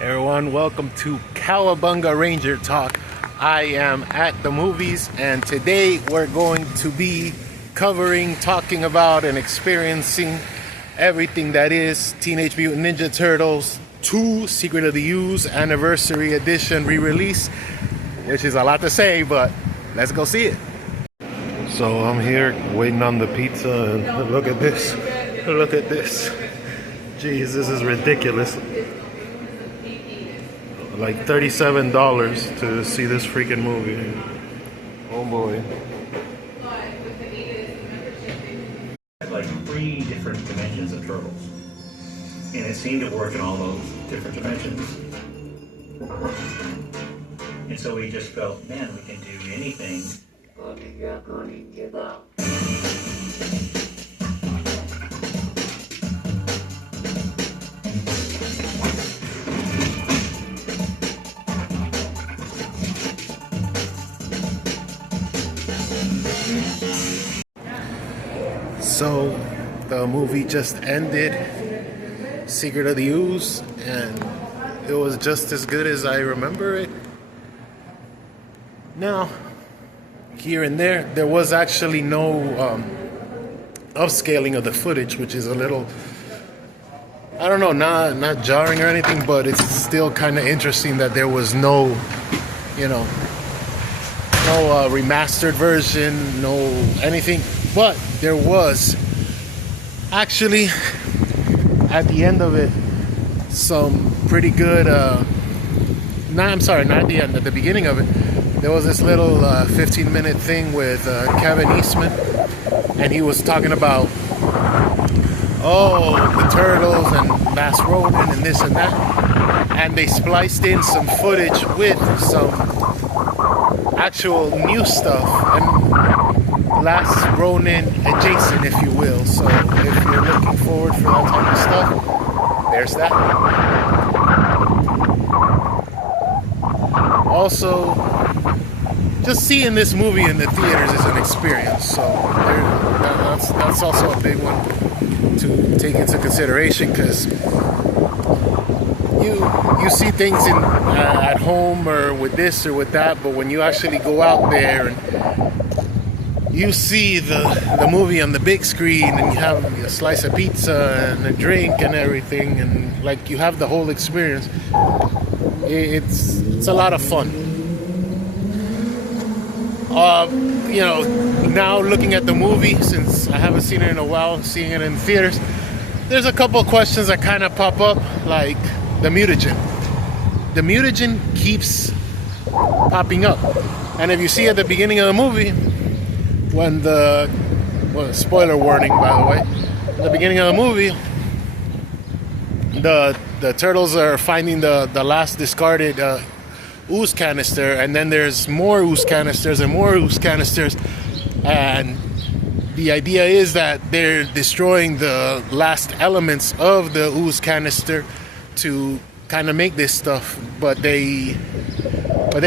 Everyone, welcome to Cowabunga Ranger Talk. I am at the movies, and today we're going to be talking about, and experiencing everything that is Teenage Mutant Ninja Turtles 2 Secret of the Ooze Anniversary Edition re-release, which is a lot to say, but let's go see it. So I'm here waiting on the pizza, and look at this. Look at this. Jeez, this is ridiculous. Like $37 to see this freaking movie. Oh boy. Like 3 different dimensions of turtles, and it seemed to work in all those different dimensions. And so we just felt, man, we can do anything. So the movie just ended, Secret of the Ooze, and it was just as good as I remember it. Now, here and there was actually no upscaling of the footage, which is a little, I don't know, not jarring or anything, but it's still kind of interesting that there was no, no remastered version, no anything. But there was actually, at the end of it, some pretty good, not at the end, at the beginning of it, there was this little 15-minute thing with Kevin Eastman, and he was talking about, the turtles and Bass Rodent and this and that, and they spliced in some footage with some actual new stuff, and Last Ronin adjacent, if you will. So if you're looking forward for that type of stuff, there's that. Also, just seeing this movie in the theaters is an experience. So that's also a big one to take into consideration, because you see things at home or with this or with that, but when you actually go out there and you see the movie on the big screen, and you have a slice of pizza and a drink and everything, and like you have the whole experience, it's a lot of fun. Now looking at the movie, since I haven't seen it in a while, seeing it in theaters, there's a couple of questions that kind of pop up, like the mutagen. The mutagen keeps popping up, and if you see at the beginning of the movie, when spoiler warning, by the way, at the beginning of the movie, the turtles are finding the last discarded ooze canister, and then there's more ooze canisters and more ooze canisters, and the idea is that they're destroying the last elements of the ooze canister to kind of make this stuff, but they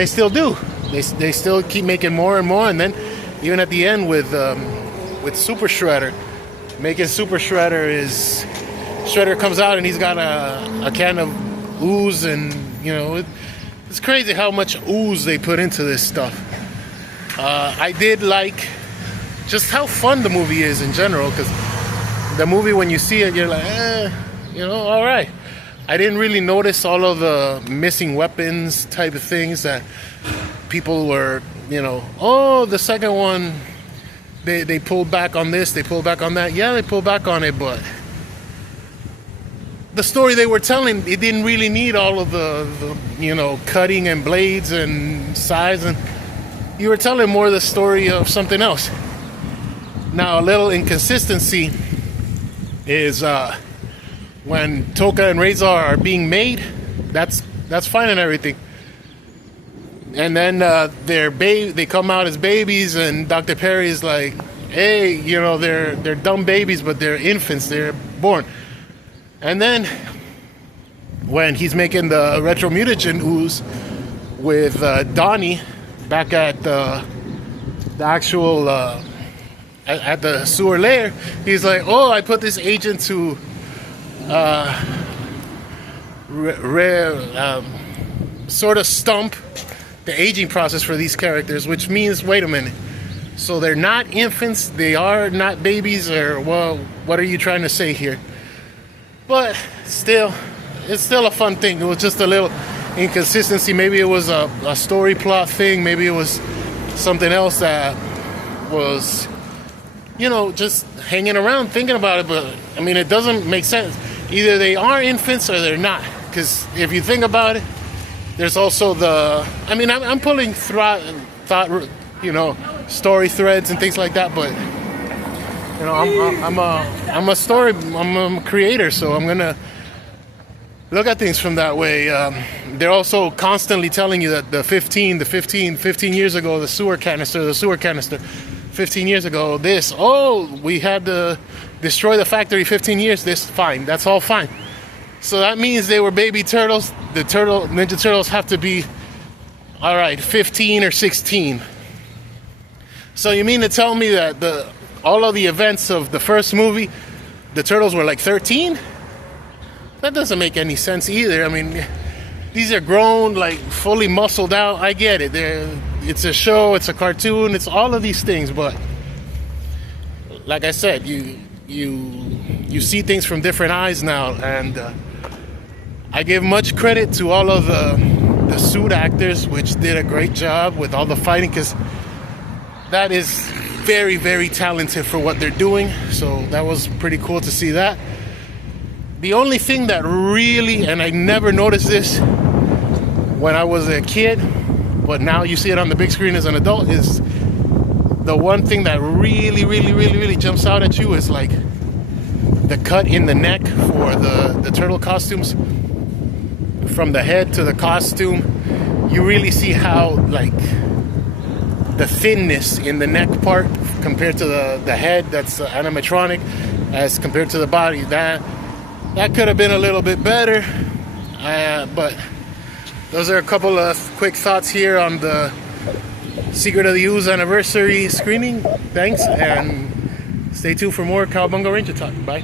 still do. They still keep making more and more, and then even at the end with Super Shredder, making Super Shredder is, Shredder comes out and he's got a can of ooze, and it's crazy how much ooze they put into this stuff. I did like just how fun the movie is in general, because the movie, when you see it, you're like, all right. I didn't really notice all of the missing weapons type of things that people were, the second one, they pulled back on this, they pulled back on that. Yeah, they pulled back on it, but the story they were telling, it didn't really need all of the cutting and blades and size, and you were telling more the story of something else. Now, a little inconsistency is when Toka and Razor are being made, that's fine and everything. And then they come out as babies, and Dr. Perry is like, hey, they're dumb babies, but they're infants, they're born. And then when he's making the retro mutagen ooze with Donnie back at the actual at the sewer lair, he's like, I put this agent to sort of stump the aging process for these characters, which means, wait a minute, so they're not infants, they are not babies, or, well, what are you trying to say here? But still, it's still a fun thing. It was just a little inconsistency. Maybe it was a story plot thing, maybe it was something else that was, you know, just hanging around thinking about it. But I mean, it doesn't make sense. Either they are infants or they're not, because if you think about it, there's also the, I mean, I'm pulling thought, you know, story threads and things like that, but you know, I'm a creator, so I'm gonna look at things from that way. They're also constantly telling you that the 15 years ago, the sewer canister, 15 years ago, this, oh, we had to destroy the factory 15 years, this, fine, that's all fine. So that means they were baby turtles. The Ninja Turtles have to be, all right, 15 or 16. So you mean to tell me that all of the events of the first movie, the Turtles were like 13? That doesn't make any sense either. I mean, these are grown, like fully muscled out. I get it. It's a show, it's a cartoon, it's all of these things. But like I said, you see things from different eyes now, and I give much credit to all of the suit actors, which did a great job with all the fighting, because that is very, very talented for what they're doing. So that was pretty cool to see that. The only thing that really, and I never noticed this when I was a kid, but now you see it on the big screen as an adult, is the one thing that really, really, really, really jumps out at you is like the cut in the neck for the turtle costumes. From the head to the costume, you really see how, like, the thinness in the neck part compared to the head that's animatronic as compared to the body. That could have been a little bit better, but those are a couple of quick thoughts here on the Secret of the Ooze anniversary screening. Thanks, and stay tuned for more Cowabunga Ranger Talk. Bye.